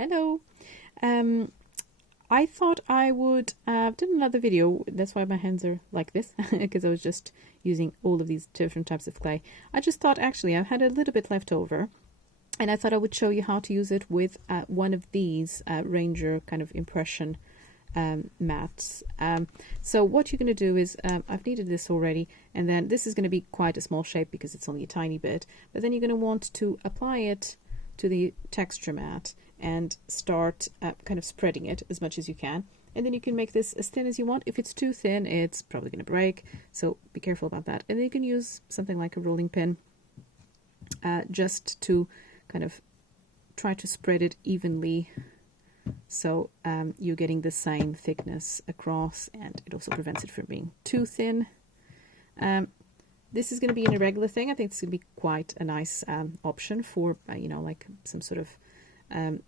Hello. I thought I would do another video. That's why my hands are like this, because I was just using all of these different types of clay. I just thought actually I had a little bit left over, and I thought I would show you how to use it with one of these Ranger kind of impression mats. So what you're going to do is, I've kneaded this already, and then this is going to be quite a small shape because it's only a tiny bit, but then you're going to want to apply it to the texture mat and start kind of spreading it as much as you can, and then you can make this as thin as you want. If it's too thin, it's probably going to break, so be careful about that. And then you can use something like a rolling pin just to kind of try to spread it evenly, so you're getting the same thickness across, and it also prevents it from being too thin. This is going to be an irregular thing. I think it's going to be quite a nice option for, you know, like some sort of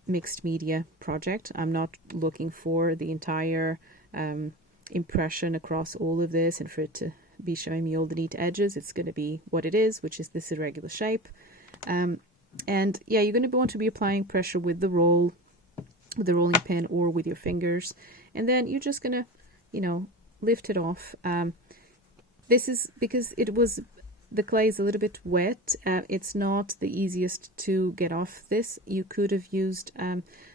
mixed media project. I'm not looking for the entire impression across all of this and for it to be showing me all the neat edges. It's going to be what it is, which is this irregular shape. And yeah, you're going to want to be applying pressure with the rolling pin or with your fingers, and then you're just going to, you know, lift it off. This is because the clay is a little bit wet. It's not the easiest to get off this. You could have used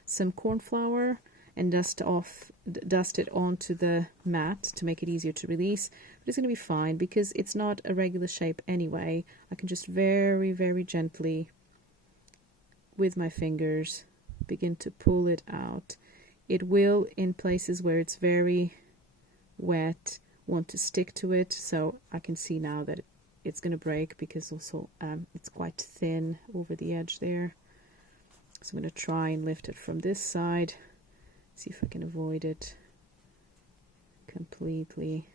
some corn flour and dust it onto the mat to make it easier to release. But it's going to be fine because it's not a regular shape anyway. I can just very, very gently with my fingers begin to pull it out. It will, in places where it's very wet, want to stick to it, so I can see now that it's going to break because also it's quite thin over the edge there. So I'm going to try and lift it from this side, see if I can avoid it completely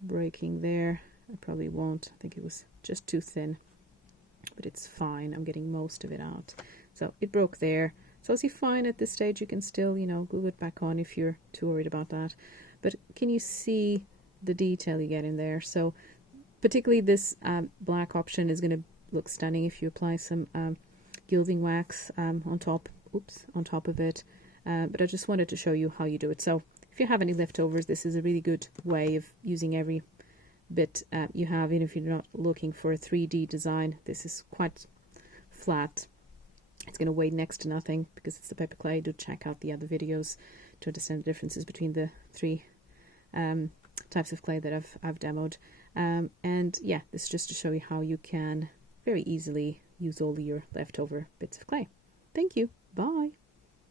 breaking there. I probably won't. I think it was just too thin, but it's fine. I'm getting most of it out. So it broke there. So as you find at this stage, you can still, you know, glue it back on if you're too worried about that. But can you see the detail you get in there? So particularly this black option is going to look stunning if you apply some gilding wax on top of it. But I just wanted to show you how you do it. So if you have any leftovers, this is a really good way of using every bit you have. Even if you're not looking for a 3D design, this is quite flat. It's going to weigh next to nothing because it's the paper clay. Do check out the other videos to understand the differences between the three types of clay that I've demoed. And yeah, this is just to show you how you can very easily use all your leftover bits of clay. Thank you. Bye.